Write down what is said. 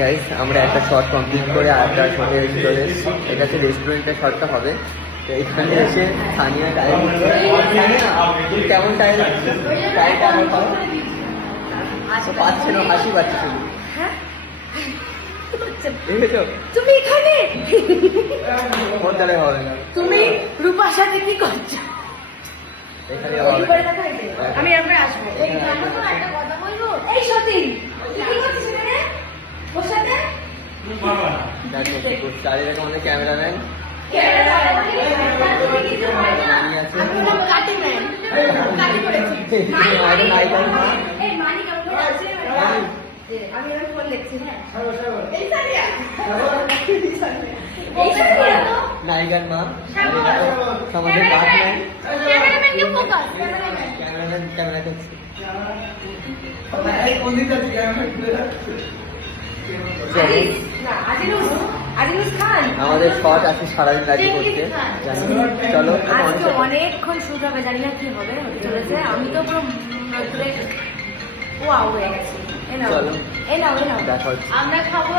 Guys, আমরা একটা shot complete করে আরেকটা শটে চলে এসেছি। এটা হচ্ছে রেস্টুরেন্টের শটটা হবে। তো এখানে এসে সানিয়া টাইম তুমি কেমন টাইম লাগছে? টাইমটা আমার পাচ্ছে না, হাসি পাচ্ছে শুধু। দেখেছো তুমি এখানে ওর দ্বারা হবে না। তুমি রূপার সাথে কি করছো? এখানে হবে আমি এরপরে আসবো। একটা কথা বলবো, এই সতীন তুই কি করছিস এখানে? ওর সাথে দেখো চারিদিকে আমাদের ক্যামেরাম্যান নায়িকার মা আমাদের ক্যামেরাম্যান ক্যামেরা করছে। আমাদের শট আছে সারাদিন রাজি করতে। চলো অনেকক্ষণ শুট হবে, জানি না কি হবে চলেছে। আমি তো পুরো ওয়াও হয়ে গেছি। চলো এ নাও দেখা হচ্ছে। আমরা খাবো।